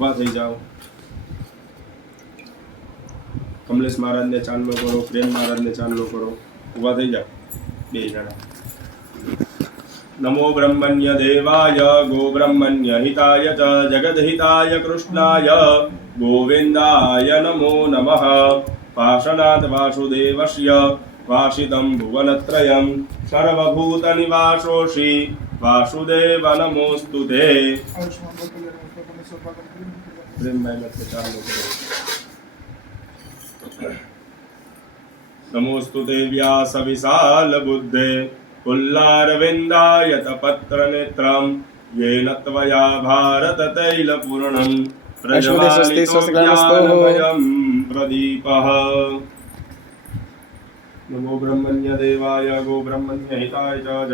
ઊભા થઈ જાઓ. કમલેશ મહારાજને ચાંદલો કરો, પ્રેમ મહારાજને ચાંદલો કરો. ઊભા થઈ જાઓ. બે જણા. નમો બ્રહ્મણ્ય દેવાય ગોબ્રહ્મણ્ય હિતાય ચ, જગદ કૃષ્ણાય, ગોવિંદાય નમો નમઃ. પાર્ષનાથ વાસુદેવસ્ય, વાસિદં ભુવનત્રયં, સર્વભૂતનિવાસોષી, વાસુદેવ નમોસ્તુ તે. પ્રેમભાઈ માટે ચાલુ કરો નમોસ્તુ તે વ્યાસ વિશાલ બુદ્ધે પુલ્લારવિંદાયત પત્ર નેત્રમ યેન ત્વયા ભારત તૈલપૂર્ણમ અશ્વતી સ્વસ્તિ સ્વસ્તિકાનસ્તો. પ્રજ્વાલિતો પ્રદીપઃ નમો બ્રહ્મણ્ય દેવાય ગો બ્રહ્મણ્ય હિતાય ચ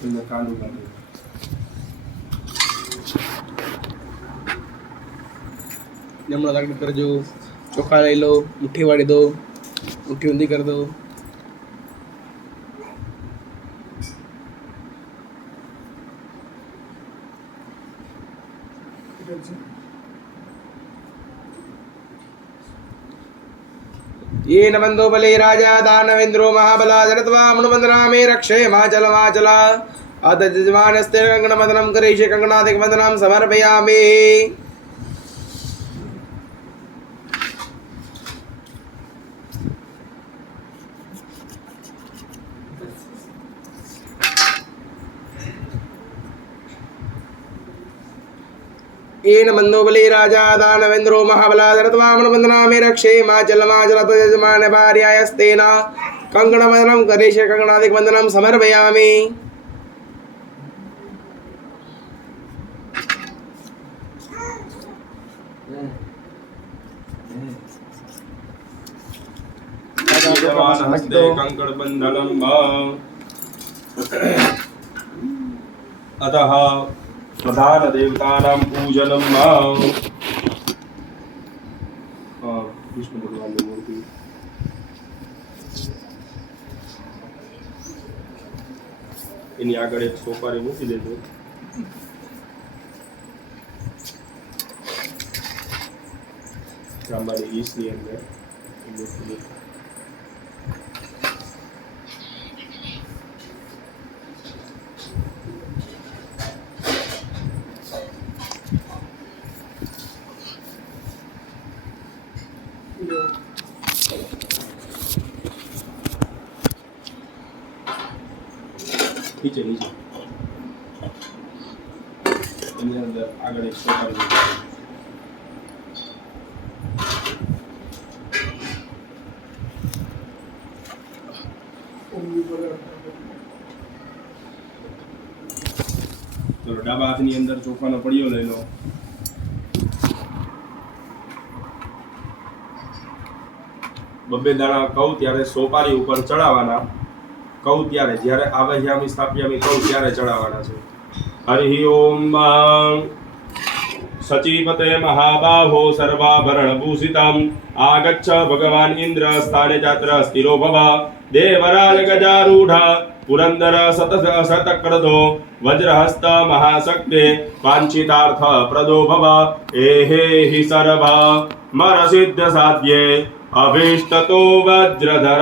જગત્પિતાય કૃષ્ણાય ગોવિંદાય નમો નમઃ એમને કાંડું લાગે જમણો લાગણી કરજો ચોખા લઈ લો મુઠ્ઠી વાળી દો મુઠ્ઠી ઊંધી કરી દો ఏన బంధో బలే రాజా దానవేంద్రో మహాబల జడత్వా మనుమందరామే రక్షేమాచలమాచల అత యజమానస్థిర కంగణమదనం కరీషే కంగణాధిక వందనం సమర్పయామి येन बन्धो बले राजा दानवेन्द्रो महाबला जडत्वामनुबन्धनामे रक्षे माचलमाचलत यजमान भार्यायस्तेन कङ्कणमदनं करिष्ये कङ्कणादिकवन्दनं समर्पयामि यजमानहस्ते कङ्कणबन्धनं अतः प्रधानदेवतानां पूजनं વિષ્ણુ ભગવાનની મૂર્તિ એની આગળ એક સોપારી મૂકી દેજો ત્રાંબાની ઈસની અંદર એ મૂકી દેજો નીચે નીચે. એની અંદર આગળ એક સોપારી ચલો ડાબા હાથની અંદર ચોખાનો પડિયો લઈ લો. બબ્બે દાણા કહું ત્યારે સોપારી ઉપર ચડાવવાના. કહું ત્યારે, જ્યારે આવહ્યામી સ્થાપ્યામી કહું ત્યારે ચડાવવાના છે. હરિ ઓમ સચીપતે મહાબાહો સર્વાભરણભૂષિતમ. આગચ્છ ભગવાન ઇન્દ્ર સ્થાને જાત્ર સ્થિરો ભવ. દેવરાજ ગજારૂઢ. પુરંદર સત શતક્રધો. વજ્રહસ્ત મહાશક્તે વાંછિતાર્થ પ્રદો ભવ. એહે હિ સર્વ. મર સિદ્ધ સાધ્યે. અભિષ્ટતો વજ્રધર